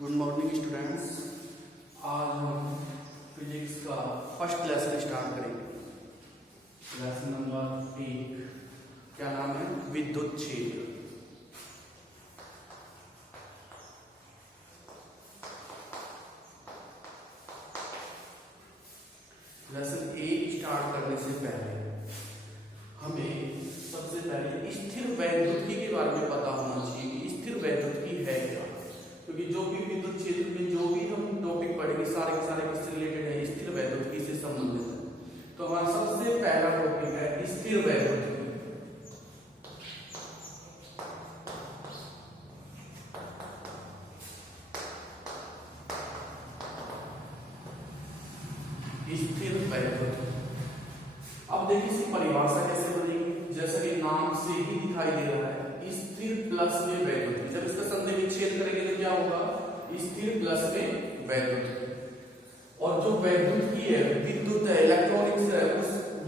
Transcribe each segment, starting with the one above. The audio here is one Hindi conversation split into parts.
Good morning students. आज हम फिजिक्स का फर्स्ट लेसन स्टार्ट करेंगे। लेसन नंबर 1 क्या नाम है? विद्युत क्षेत्र। लेसन 1 स्टार्ट करने से पहले हमें सबसे पहले स्थिर वैद्युतिकी के बारे में पता होना चाहिए कि स्थिर वैद्युतिकी है क्या। क्योंकि जो भी विद्युत क्षेत्र में जो भी हम टॉपिक पढ़ेंगे सारे के सारे किससे रिलेटेड है? स्थिर वैद्युतिकी से संबंधित है। तो हमारा सबसे पहला टॉपिक है स्थिर वैद्युतिकी। स्थिर वैद्युतिकी। अब देखिए इसकी परिभाषा कैसे बनेगी। जैसा कि नाम से ही दिखाई दे रहा है, स्थिर प्लस में वैद्युतिकी। जब इसका संधि विच्छेद करेंगे तो क्या होगा? स्थिर प्लस में वैद्युतिकी। और जो वैद्युतिकी है, विद्युत है, इलेक्ट्रॉनिक्स है,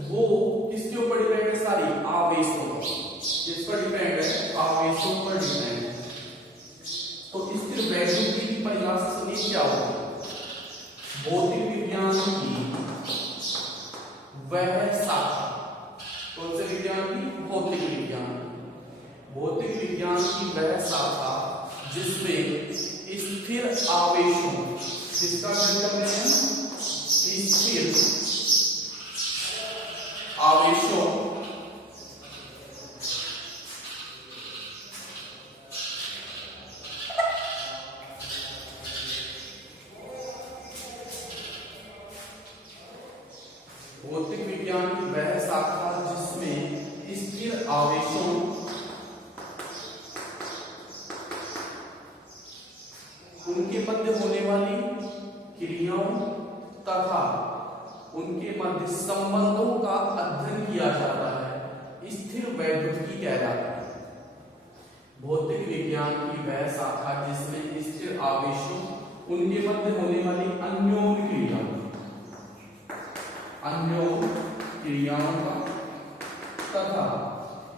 वो किसके ऊपर डिपेंड है? सारी आवेशों पर। किस पर डिपेंड है? आवेशों पर डिपेंड है। तो स्थिर वैद्युतिकी की परिभाषा सुनिए क्या होगी। भौतिक विज्ञान की वह शाखा, कौन से विज्ञान की? भौतिक विज्ञान। भौतिक विज्ञान की वह शाखा जिसमें स्थिर आवेशों, किसका अध्ययन कर रहे हैं? स्थिर आवेशों भौतिक विज्ञान की वह शाखा जिसमें स्थिर आवेशों उनके मध्य होने वाली क्रियाओं तथा उनके मध्य संबंधों का अध्ययन किया जाता है, स्थिर वैद्युतिकी कहलाती है। भौतिक विज्ञान की वह शाखा जिसमें स्थिर आवेशों उनके मध्य होने वाली अन्योन्य क्रियाओं का तथा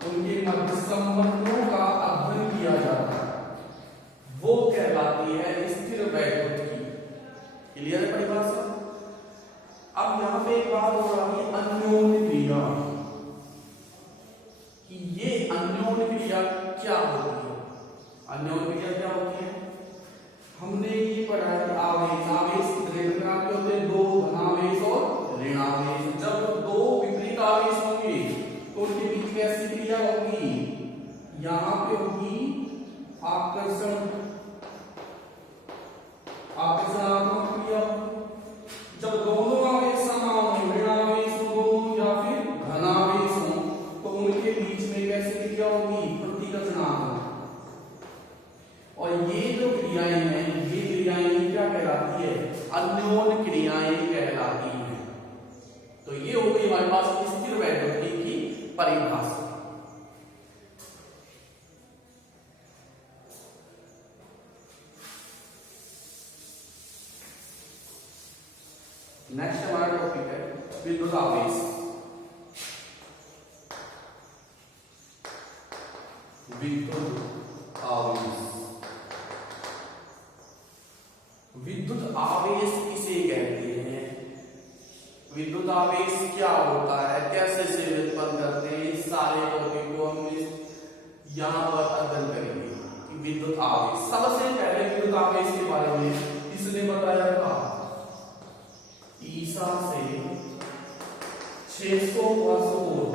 उनके मध्य संबंधों का अध्ययन किया जाता है, वो कहलाती है स्थिर वैद्युतिकी। क्लियर है परिभाषा? अब यहां पे एक बात हो रही है अन्योन्य क्रिया, कि ये अन्योन्य क्रिया क्या होती है? अन्योन्य क्रिया क्या होती है? हमने ये पढ़ा है आवेश कितने प्रकार के होते हैं? दो, धनावेश और ऋणावेश। जब दो विपरीत आवेश होंगे तो उनके बीच कैसी क्रिया होगी? यहां पे होगी आकर्षणात्मक क्रिया। जब दोनों आवेश समान हो, ऋणावेश हो या फिर धनावेश हो, तो उनके बीच में कैसी क्रिया होगी? प्रतिकर्षणात्मक। और ये जो क्रियाएं हैं, ये क्रियाएं क्या कहलाती है? अन्योन्य क्रियाएं कहलाती हैं। तो ये हो गई हमारे पास स्थिर वैद्युतिकी की परिभाषा। नेक्स्ट हमारा टॉपिक है विद्युत आवेश। विद्युत आवेश। विद्युत आवेश किसे कहते हैं? विद्युत आवेश क्या होता है, कैसे से उत्पन्न करते हैं, इस सारे टॉपिक को हम यहां पर अध्ययन करेंगे। विद्युत आवेश, सबसे पहले विद्युत आवेश के बारे में किसने बताया था? ईसा से 600 वर्ष पूर्व,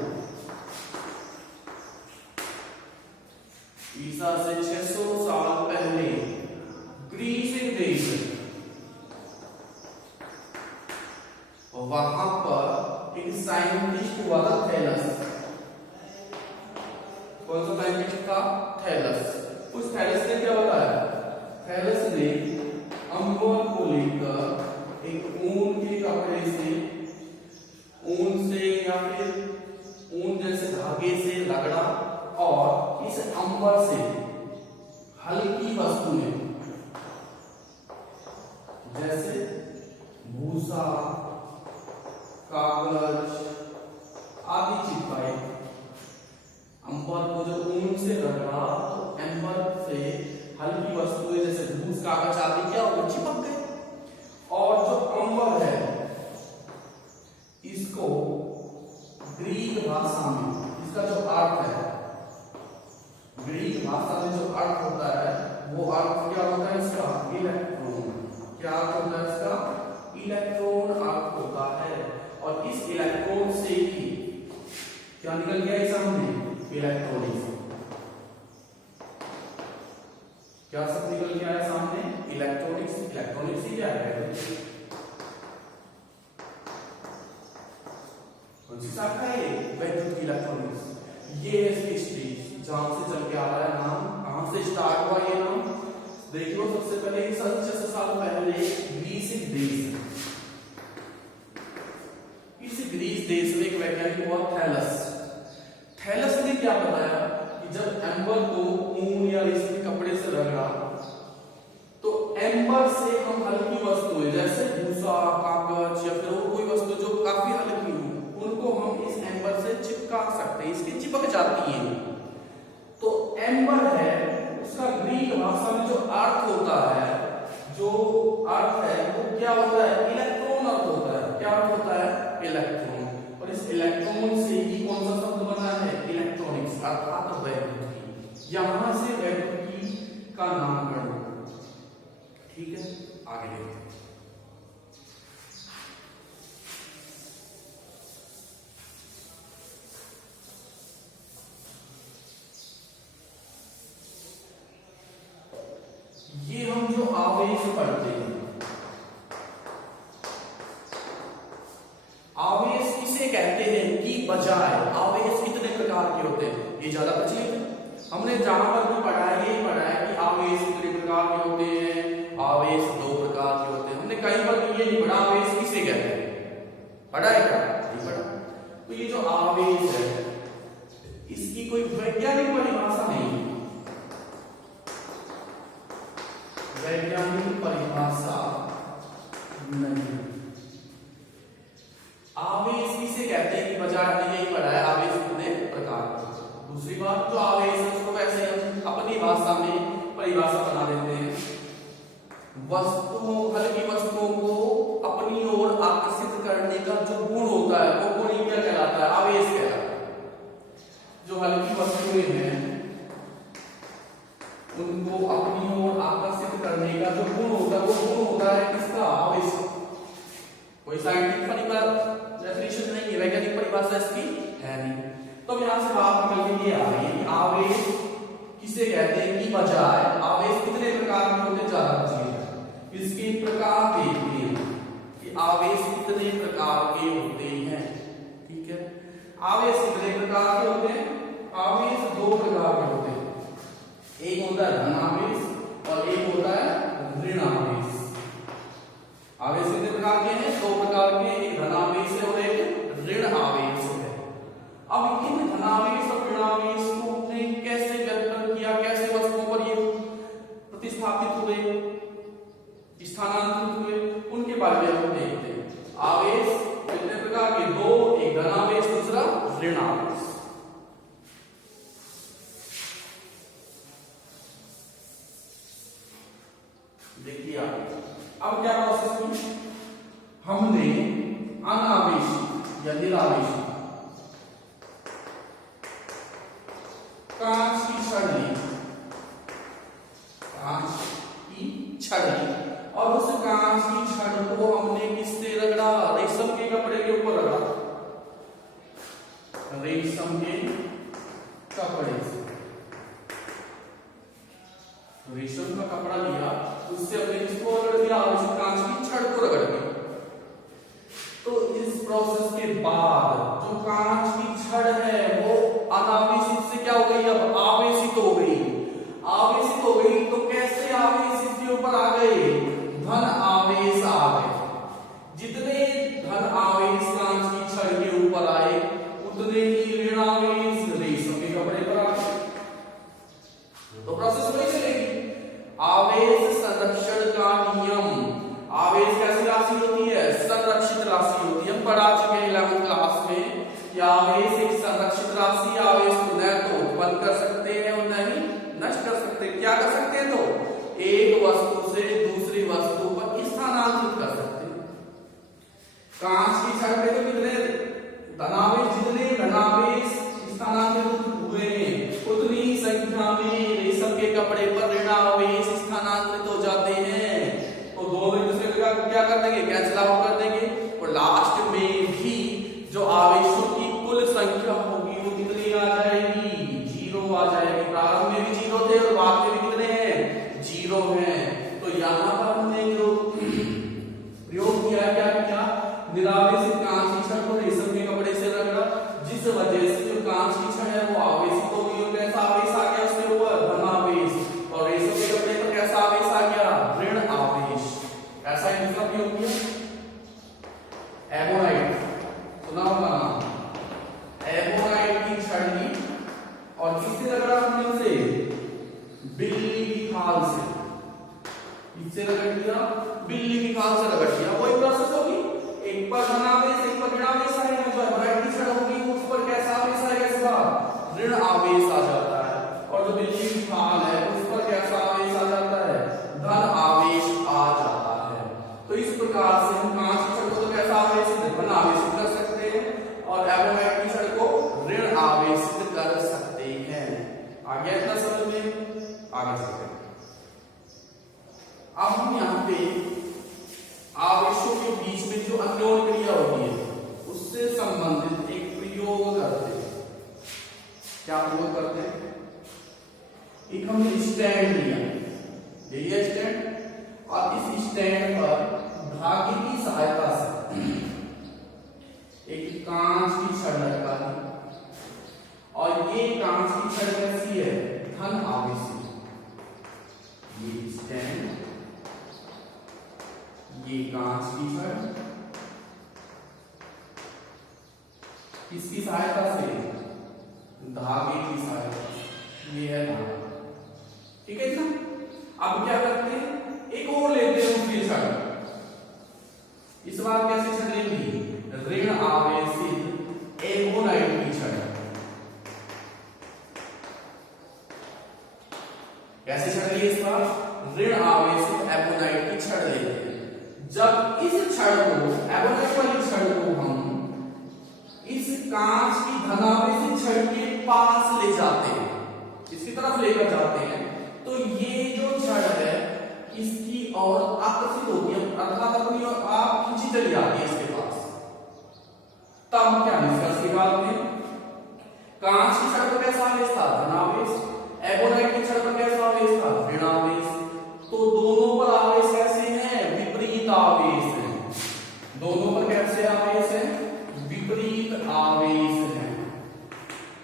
ईसा से 600 साल पहले ग्रीस देश, वहां पर एक साइंटिस्ट हुआ था थैलस। कौन सा साइंटिस्ट था? थैलस। उस थैलस ने क्या बताया? थैलस ने अम्बर को लेकर एक ऊन के कपड़े से, ऊन से या फिर ऊन जैसे धागे से रगड़ा और इस अंबर से हल्की वस्तुएं जैसे भूसा, कागज आदि चिपकाए। अंबर को जो ऊन से रगड़ा तो अंबर से हल्की वस्तुएं जैसे घूस कागज आदि क्या होगा, चिपक गए। और जो अंबर है इसको ग्रीक भाषा में इसका जो अर्थ है, ग्रीक भाषा में जो अर्थ होता है वो अर्थ क्या होता है इसका, इलेक्ट्रॉन। क्या अर्थ होता है इसका, इलेक्ट्रॉन अर्थ होता है। और इस इलेक्ट्रॉन से ही क्या निकल गया इस सामने, इलेक्ट्रॉनिक्स। क्या सब निकल गया है सामने, इलेक्ट्रॉनिक्स। इलेक्ट्रॉनिक्स ही क्या है, कौन सी शाखा है, वैद्युत इलेक्ट्रॉनिक्स। ये है इसकी स्टेज जहां से चल के आ रहा है नाम। कहां से स्टार्ट हुआ ये नाम, देखो सबसे पहले 600 साल पहले ग्रीस एक देश है। इस ग्रीस देश में एक वैज्ञानिक हुआ थैलस। थैलस ने क्या बताया कि जब एम्बर को ऊन या रेशमी कपड़े से रगड़ा तो एम्बर से हम हल्की वस्तुएं जैसे भूसा, कागज या फिर कोई वस्तु जो काफी हल्की हो उनको हम इस एम्बर से चिपका सकते हैं, इसकी चिपक जाती है। तो एम्बर है उसका ग्रीक भाषा में जो अर्थ होता है, जो अर्थ है वो क्या होता है, इलेक्ट्रॉन अर्थ होता है। क्या अर्थ होता है, इलेक्ट्रॉन। और इस इलेक्ट्रॉन से ही कौन सा शब्द बना है, इलेक्ट्रॉनिक्स अर्थात वैद्युति। यहां से वैद्युति का नामकरण हुआ। ठीक है, आगे देखते हैं। ये हम जो आवेश पढ़ते हैं, आवेश किसे कहते हैं की बजाय आवेश कितने प्रकार के होते हैं ये ज्यादा प्रचलित है। हमने जहां पर भी पढ़ा है यही पढ़ा है कि आवेश कितने प्रकार के होते हैं, आवेश 2 प्रकार के होते हैं। हमने कहीं पर ये नहीं पढ़ा आवेश किसे कहते हैं, पढ़ा है क्या, नहीं पढ़ा। तो ये जो आवेश है इसकी कोई वैज्ञानिक परिभाषा नहीं है, वैज्ञानिक परिभाषा नहीं। आवेश किसे कहते हैं कि बजाय हमने यही पढ़ा है आवेश कितने प्रकार के। दूसरी बात जो आवेश है उसको वैसे हम अपनी भाषा में परिभाषा बना देते हैं, वस्तुओं हल्की वस्तुओं को अपनी ओर आकर्षित करने का जो गुण होता है वो गुण क्या कहलाता है, आवेश कहलाता है। जो हल्की वस्तुएं हैं उनको अपनी ओर आकर्षित करने का जो गुण होता है वो गुण होता है किसका, आवेश। कोई साइंटिफिक डेफिनेशन नहीं है, वैज्ञानिक परिभाषा इसकी है नहीं। तो यहां से बात निकल के ये आ रही है कि आवेश किसे कहते हैं की बजाय आवेश कितने प्रकार के होते, ज्यादा चीज इसके प्रकार देखते हैं कि आवेश कितने प्रकार के होते हैं। ठीक है, आवेश कितने प्रकार के होते हैं, आवेश 2 प्रकार के होते हैं। एक होता है धन आवेश और एक होता है ऋण आवेश। आवेश कितने प्रकार के हैं, 2 प्रकार के, एक धन आवेश है और एक ऋण आवेश है। अब इन धन आवेश और ऋण आवेश को ने कैसे व्युत्पन्न किया, कैसे वस्तुओं पर ये प्रतिस्थापित हुए, स्थानांतरित हुए, उनके बारे में हम देखते हैं। आवेश कितने प्रकार के, 2, एक धन आवेश दूसरा ऋण आवेश। देखिए अब क्या प्रोसेस हुई, हमने अनावेशी या निरावेशी कांच की छड़ ली, कांच की छड़ ली और उस कांच की छड़ को हमने किससे रगड़ा, रेशम के कपड़े के ऊपर रगड़ा, रेशम के कपड़े से। रेशम का कपड़ा लिया उससे हमने किसको रगड़ दिया, उस कांच की छड़ को रगड़ दिया। तो इस प्रोसेस के बाद जो कांच की छड़ है वो अनावेशित से क्या हो गई, अब आवेशित हो गई। आवेशित हो गई तो कैसे आवेश इसके ऊपर आ गए, धन आवेश आ गए। जितने धन आवेश कांच की छड़ के ऊपर आए उतने ही ऋण आवेश रेशम के कपड़े पर आ गए। तो प्रोसेस वही चलेगी। आवेश संरक्षण का नियम, आवेश कैसी राशि होती है, संरक्षित राशि होती है। हम पढ़ा चुके हैं 11वीं क्लास में कि आवेश एक संरक्षित राशि, आवेश को न तो उत्पन्न कर सकते हैं और न ही नष्ट कर सकते हैं। क्या कर सकते हैं, तो एक वस्तु से दूसरी वस्तु पर स्थानांतरित कर सकते हैं। कांच की छड़ पे तो कितने धनावेश, जितने धनावेश स्थानांतरित हुए उतनी संख्या में रेशम के कपड़े पर ऋणावेश स्थानांतरित हो जाते हैं। तो दोनों एक दूसरे का क्या कर देंगे, कैंसिल आउट कर देंगे और लास्ट में भी जो आवेशों की कुल संख्या होगी वो कितनी आ जाएगी, 0 आ जाएगी। प्रारंभ में भी 0 थे और बाद में भी कितने हैं, 0 हैं। तो यहाँ पर हमने जो प्रयोग किया, क्या किया, निरावेशित कांच की छड़ को रेशम के कपड़े से रगड़ा, जिस वजह से जो कांच की छड़ है वो आवेशित हो गई और कैसा आवेश आ गया उसके ऊपर, धनावेश, और रेशम के कपड़े पर कैसा आवेश आ गया, ऋण आवेश। ऐसा ही दूसरा प्रयोग किया, एबोनाइट, सुना होगा नाम, एबोनाइट की छड़ ली और किससे रगड़ा हमने उसे, बिल्ली की खाल से, किससे रगड़ दिया, बिल्ली की खाल से रगड़ दिया। वही प्रोसेस होगी, एक पर धनावेश एक पर ऋणावेश आएगा, जो एबोनाइट की छड़ होगी उस पर कैसा आवेश आएगा, इसका ऋण आवेश आ जाता है, और जो बिल्ली की खाल है उस पर कैसा आवेश आ जाता है, धन आवेश आ जाता है। तो इस प्रकार से हम कांच की छड़ को तो कैसा आवेशित, धन आवेशित कर सकते हैं और एबोनाइट की छड़ को ऋण आवेशित कर सकते हैं। आ गया इतना समझ में, आगे चलते हैं। अब हम यहाँ पे आवेशों के बीच में जो अन्योन्य क्रिया होती है उससे संबंधित एक प्रयोग करते हैं। क्या प्रयोग करते हैं, एक हमने स्टैंड लिया, यही है स्टैंड, और इस स्टैंड पर धागे की सहायता से एक कांच की छड़ लटका दी, और ये कांच की छड़ कैसी है, धन आवेशित। ये स्टैंड, ये कांच की छड़, किसकी सहायता से, धागे की सहायता से, ये है धागा, ठीक है ना। अब क्या करते हैं, एक और लेते हैं दूसरी छड़, इस बार कैसे छड़ लेंगे, ऋण आवेशित एबोनाइट की छड़। कैसे छड़ लिए इस बार, ऋण आवेशित एबोनाइट की छड़ लेते हैं। जब इस छड़ को, एबोनाइट वाली छड़ को हम इस कांच की धनावेशित छड़ के पास ले जाते हैं, इसकी तरफ लेकर जाते हैं, तो ये जो छड़ है इसकी ओर आकर्षित होती है, अर्थात अपनी ओर आप खींची चली जाती है इसके पास। तब क्या निष्कर्ष निकालते हैं, कांच की छड़ पर कैसा आवेश था, धनावेश, एबोनाइट की छड़ पर कैसा आवेश था, ऋणावेश। तो दोनों पर आवेश कैसे हैं, विपरीत आवेश है, दोनों पर कैसे आवेश है, विपरीत आवेश है।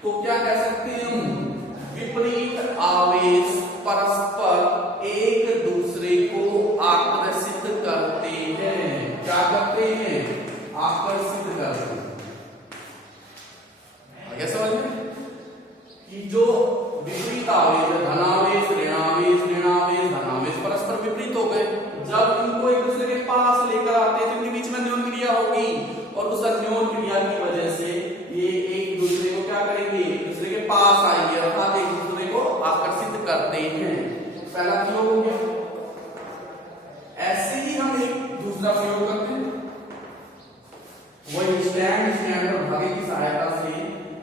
तो क्या कह सकते हैं हम, विपरीत आवेश परस्पर एक दूसरे को आकर्षित करते हैं। क्या करते हैं, आकर्षित करते हैं। आगे समझ में कि जो विपरीत आवेश है, धनावेश ऋणावेश, ऋणावेश धनावेश, परस्पर विपरीत हो गए। जब इनको एक दूसरे के पास लेकर आते हैं तो इनके बीच में अन्योन्य क्रिया होगी, और उस अन्योन्य क्रिया की वजह से ये एक दूसरे को क्या करेंगे, एक दूसरे के पास आएंगे, अर्थात एक दूसरे को आकर्षित करते हैं। पहला प्रयोग हो गया। ऐसे ही हम एक दूसरा प्रयोग करते हैं, वही स्टैंड और धागे की सहायता से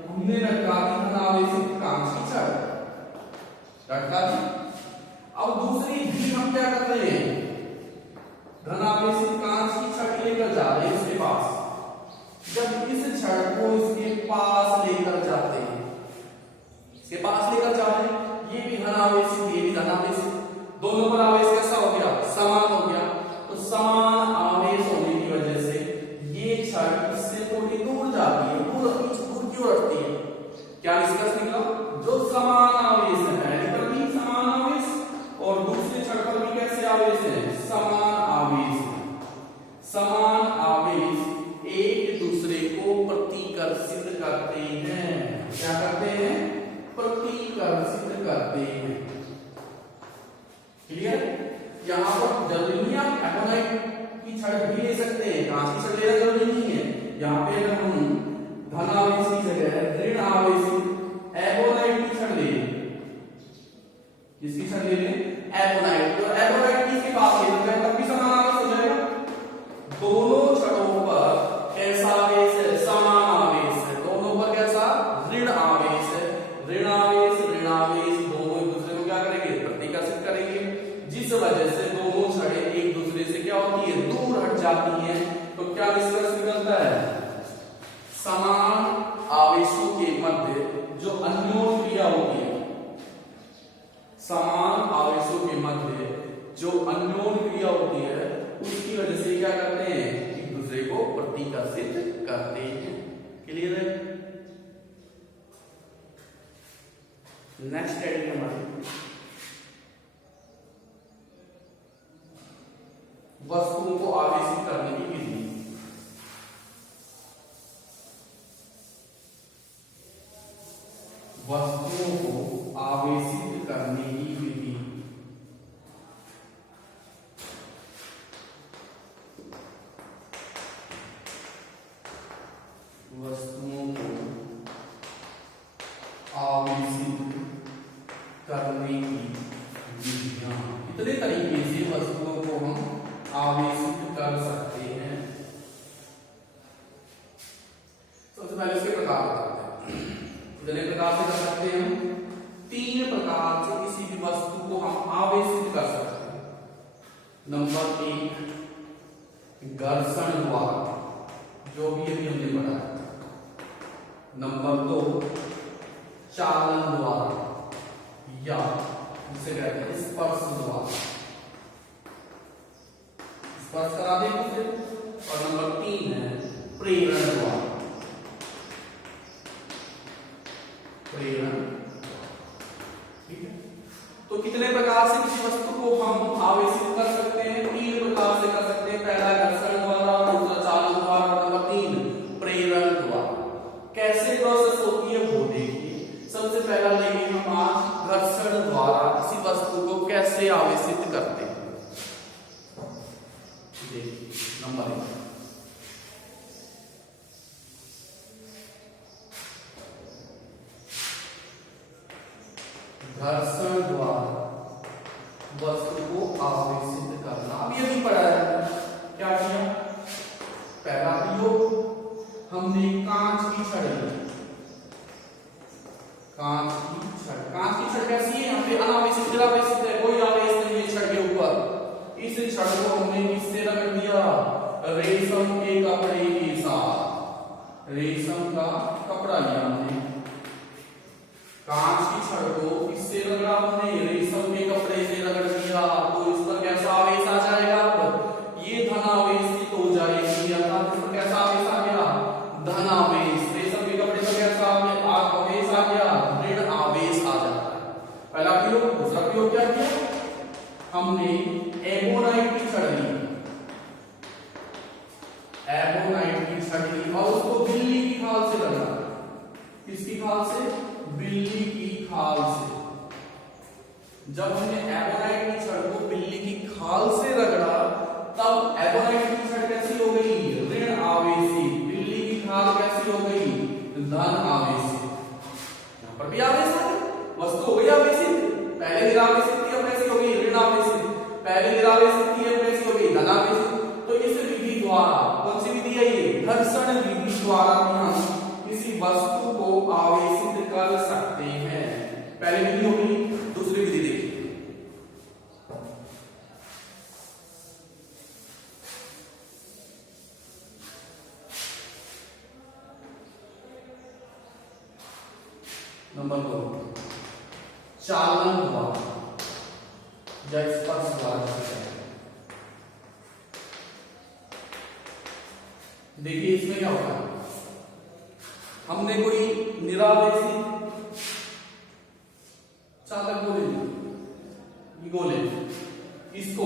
हमने लटका दी धनावेशित कांच की छड़, लटका दी। अब दूसरी भी हम क्या कर रहे हैं, धनावेशित कांच की छड़ लेकर जा रहे हैं इसके पास। जब इस छड़ को इसके पास लेकर जाते हैं, इसके पास लेकर जा रहे हैं, ये भी धनावेशित ये भी धनावेशित, दोनों पर आवेश कैसा हो गया, समान हो गया। तो समान आवेश होने की वजह से ये छड़ इससे थोड़ी दूर जाती है, दूर की ओर हटती है। क्या निष्कर्ष निकला, जो समान आवेश है, पहले पर भी समान आवेश और दूसरे छड़ पर भी कैसे आवेश है, समान आवेश। समान आवेश एक दूसरे को प्रतिकर्षित करते हैं। क्या करते हैं, प्रतिकर्षित करते हैं। क्लियर। यहाँ पर जरूरी नहीं आप एबोनाइट की छड़ भी ले सकते हैं, कांच की छड़ लेना जरूरी नहीं है। यहाँ पे अगर हम धनावेश की जगह ऋण आवेशित एबोनाइट की छड़ ले, किसकी छड़ ले लें, एबोनाइट। वजह से दोनों छड़ें एक दूसरे से क्या होती है, दूर हट जाती हैं। तो क्या निष्कर्ष निकलता है, समान आवेशों के मध्य जो अन्योन्य क्रिया होती है, समान आवेशों के मध्य जो अन्योन्य क्रिया होती है उसकी वजह से क्या करते हैं, एक दूसरे को प्रतिकर्षित करते हैं। क्लियर है? नेक्स्ट हेडिंग है हमारी वस्तुओं को आवेशित करने की विधि। वस्तुओं को आवेशित करने की विधि। वस्तुओं को आवेशित करने की विधियां, कितने तरीके से वस्तुओं को हम आवेशित कर सकते हैं। सबसे पहले इसके प्रकार बताते हैं। कितने प्रकार से कर सकते हैं हम, 3 प्रकार से किसी भी वस्तु को हम आवेशित कर सकते हैं। नंबर 1 घर्षण द्वारा, जो भी अभी हमने पढ़ा है। नंबर 2 चालन द्वारा या जिसे कहते हैं स्पर्श द्वारा, स्पर्श करा दें उसे। और नंबर 3 है प्रेरण द्वारा, प्रेरण। ठीक है, तो कितने प्रकार से किसी वस्तु को हम आवेशित कर सकते हैं, 3 प्रकार से कर सकते हैं। पहला घर्षण द्वारा, दूसरा चालन द्वारा, नंबर 3 प्रेरण द्वारा। कैसे प्रोसेस होती है वो देखिए। सबसे पहला लेंगे हम आज घर्षण द्वारा किसी वस्तु को कैसे आवेशित करते हैं। देखिए नंबर 1, घर्षण द्वारा वस्तु को आवेशित करना। अब ये भी पढ़ा है, क्या किया, पहला प्रयोग हमने कांच की छड़ ली। कांच की छड़, कांच की छड़ कैसी है, यहाँ पे अनावेशित निरावेशित है, कोई आवेश नहीं है छड़ के ऊपर। इस छड़ को हमने किससे रगड़ दिया, रेशम के कपड़े के साथ। रेशम का कपड़ा लिया हमने, कांच की छड़ को किससे रगड़ा हमने, रेशम के कपड़े से रगड़ दिया। तो इस पर कैसा आवेश आ जाएगा, ये धनावेशित हो जाएगी। अर्थात इस पर कैसा आवेश आ गया, धनावेश। रेशम के कपड़े पर कैसा आवेश आ गया, ऋण आवेश आ जाता है। पहला प्रयोग। दूसरा प्रयोग क्या किया हमने, एबोनाइट की छड़ ली। एबोनाइट की छड़ ली और उसको बिल्ली की खाल से रगड़ा। किसकी खाल से, बिल्ली की खाल से। जब हमने एबोनाइट की छड़ को बिल्ली की खाल से रगड़ा तब एबोनाइट की छड़ कैसी हो गई, ऋण आवेशित। बिल्ली की खाल कैसी हो गई, धन आवेशित। यहां पर भी आवेश है, वस्तु हो गई आवेशित। पहले निरावेशित थी, अब कैसी हो गई, ऋण आवेशित। पहले निरावेशित थी, अब कैसी हो गई, धन आवेशित। तो इस विधि द्वारा, कौन सी विधि है ये, घर्षण विधि द्वारा हम किसी वस्तु को आवेशित कर सकते हैं। पहली विधि हो गई। दूसरी विधि देखिए, नंबर 2 चालन द्वारा या स्पर्श द्वारा। देखिए इसमें क्या होगा, हमने कोई निरावेशित चालक गोले इसको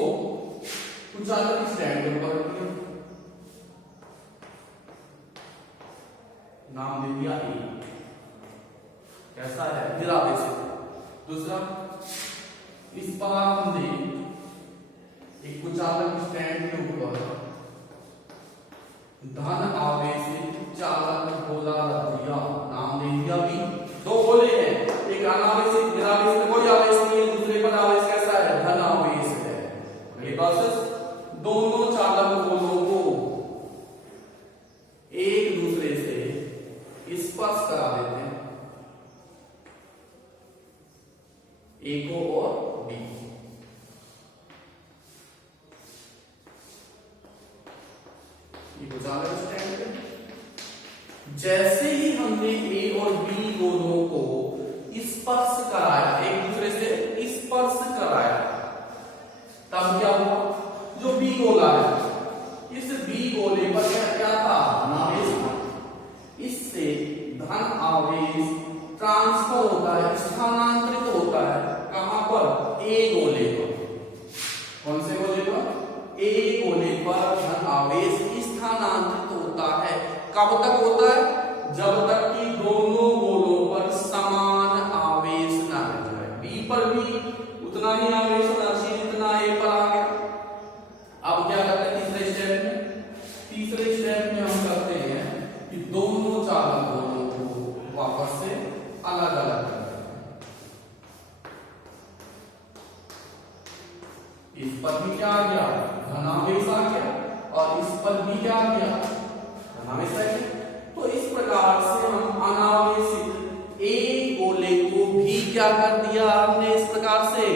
कुछ चालक स्टैंड के ऊपर रख दिया, नाम दे दिया ए। कैसा है, निरावेशित। दूसरा, इस पर हमने एक कुचालक स्टैंड के ऊपर धन आवेशित चालक गोला रख दिया, नाम दे दिया भी। 2 गोले हैं, एक अनावेशित, निरावेशित कोई आवेश नहीं है, दूसरे पर आवेश कैसा है, धन आवेश है। ये प्रोसेस दोनों चालक गोलों को एक दूसरे से स्पर्श करा देते हैं, ए को और बी। जैसे ही हमने ए और बी गोलों को स्पर्श कराया, एक दूसरे से स्पर्श कराया, तब क्या हुआ? जो बी गोला है, इस बी गोले पर क्या था? धन आवेश था। इससे धन आवेश ट्रांसफर होता है, स्थानांतरित होता है। कहां पर? ए गोले पर। कौन से गोले पर? ए गोले पर धन आवेश स्थानांतरित होता है। कब तक होता है? जब तक कि दोनों गोलों पर समान आवेश ना रह जाए। बी पर भी उतना ही आवेश होना चाहिए जितना ए पर आ गया। अब क्या करते हैं तीसरे स्टेप में? तीसरे स्टेप में हम करते हैं कि दोनों चालक गोलों को वापस से अलग अलग करते हैं। इस पर भी क्या आ गया? धनावेश आ गया। और इस पर भी क्या आ गया? धनावेश आ गया। तो इस प्रकार से हम अनावेशित ए गोले को भी क्या कर दिया हमने? इस प्रकार से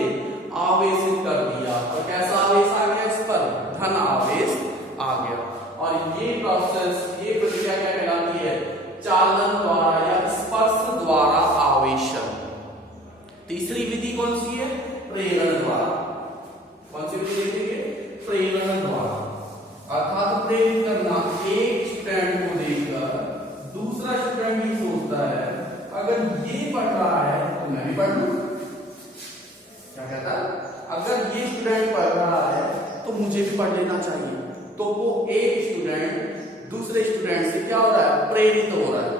आवेशित कर दिया। तो कैसा आवेश आ गया? इस पर धन आवेश आ गया। और ये प्रोसेस, ये प्रक्रिया क्या कहलाती है? चालन द्वारा या स्पर्श द्वारा आवेशन। तीसरी विधि कौन सी है? प्रेरण द्वारा। कौन सी विधि देखेंगे? प्रेरण द्वारा। अर्थात प्रेरित करना। एक स्टूडेंट को देखकर दूसरा स्टूडेंट ये सोचता है अगर ये पढ़ रहा है तो मैं भी पढ़ लूं। क्या कहता है? अगर ये स्टूडेंट पढ़ रहा है तो मुझे भी पढ़ लेना चाहिए। तो वो एक स्टूडेंट दूसरे स्टूडेंट से क्या हो रहा है? प्रेरित हो रहा है।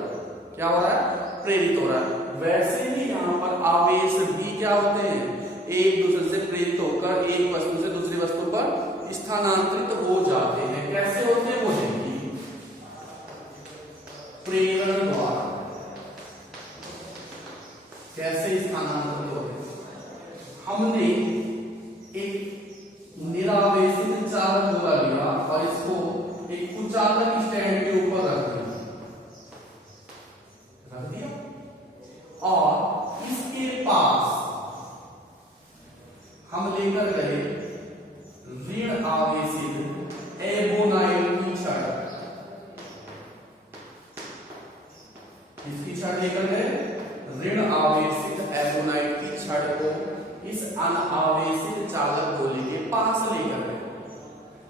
क्या हो रहा है? प्रेरित हो रहा है। वैसे ही यहाँ पर आवेश भी क्या होते हैं? एक दूसरे से प्रेरित होकर एक वस्तु से दूसरी वस्तु पर स्थानांतरित हो जाते हैं। कैसे होते हैं वो देखिए। प्रेरण द्वारा कैसे स्थानांतरित होते हैं? हमने एक निरावेशित चालक गोला लिया और इसको एक कुचालक स्टैंड के ऊपर रख दिया और इसके पास हम लेकर गए ऋण आवेशित एबोनाइट की छड़। इसकी छड़ लेकर गए, ऋण आवेशित एबोनाइट की छड़ को इस अनावेशित चालक गोले के पास लेकर गए।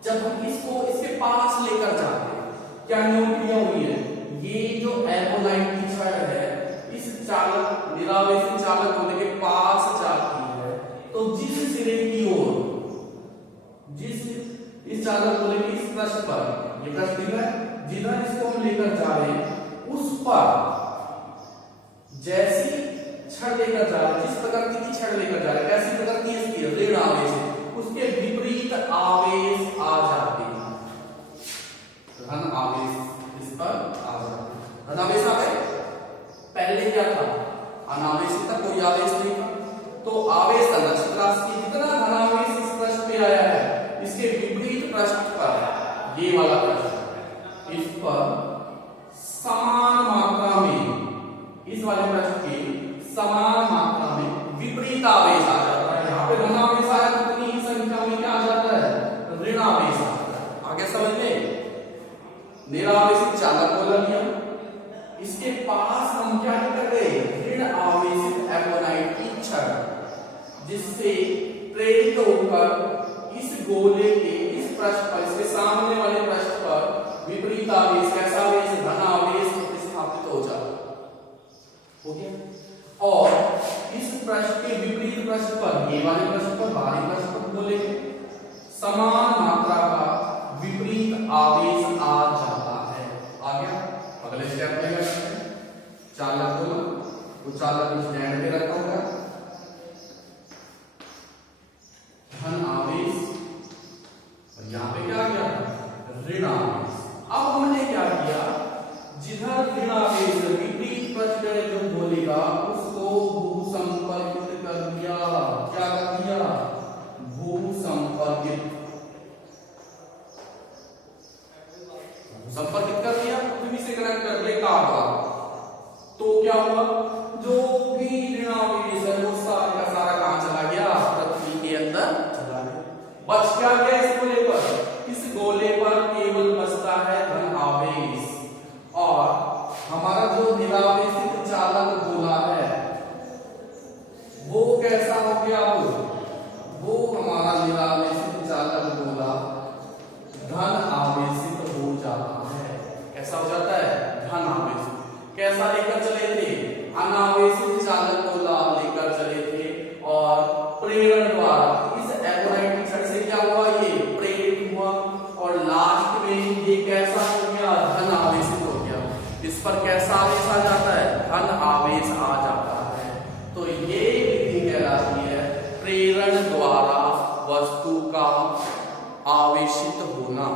जब हम इसको इसके पास लेकर जाते हैं, क्या नियम क्रिया हुई है? ये जो एबोनाइट की छड़ है इस चालक निरावेशित चालक गोले के पास जाती है, तो जिस सिरे की ओर, जिस इस चालक गोले के इस पृष्ठ पर, ये पृष्ठ दिख रहा है, जिधर इसको हम लेकर जा रहे हैं उस पर जैसी छड़ लेकर जा रहे हैं, जिस प्रकृति की छड़ लेकर जा रहे हैं, कैसी प्रकृति है इसकी? ऋण आवेश। उसके विपरीत आवेश आ जाते हैं। धन आवेश इस पर आ जाते हैं। धन आवेश आ गए। पहले क्या था? अनावेशित था, कोई आवेश नहीं था। तो आवेश लक्षित राशि की जितना धनावेश इस पृष्ठ पे आया है, इसके विपरीत पृष्ठ पर, ये वाला पृष्ठ, इस पर समान मात्रा में, इस वाले पृष्ठ के समान मात्रा में विपरीत आवेश आ जाता है। यहाँ पे धनावेश आया तो उतनी ही संख्या में क्या आ जाता है? ऋण आवेश आ जाता है। आगे समझ में? निरावेशित चालक गोला लिया, इसके पास हम क्या कर गए? ऋण आवेशित एबोनाइट की छड़, जिससे प्रेरित होकर इस गोले के इस पृष्ठ पर, इसके सामने वाले पृष्ठ पर विपरीत आवेश, कैसा आवेश? धन आवेश प्रतिस्थापित हो जाता। हो गया। और इस पृष्ठ के विपरीत पृष्ठ पर, ये वाले पृष्ठ पर, बाहरी पृष्ठ पर गोले समान मात्रा का विपरीत आवेश आ जाता है। आ गया। अगले स्टेप में क्या करते हैं? चालक गोला, वो चालक स्टैंड पे रखा होगा, धन आवेश, और यहाँ पे क्या किया? ऋण आवेश। अब हमने क्या किया? जिधर ऋण आवेश विपरीत पृष्ठ जो गोले का, उसको भू संपर्कित कर दिया। क्या कर दिया? भू संपर्कित कर दिया, पृथ्वी से कनेक्ट कर दिया काबा। तो क्या हुआ? जो भी ऋण आवेश है वो सारा का सारा कहां चला गया? पृथ्वी के अंदर चला गया। बच क्या गया इस गोले पर? इस गोले पर केवल बचता है धन आवेश। और आवेशित होना,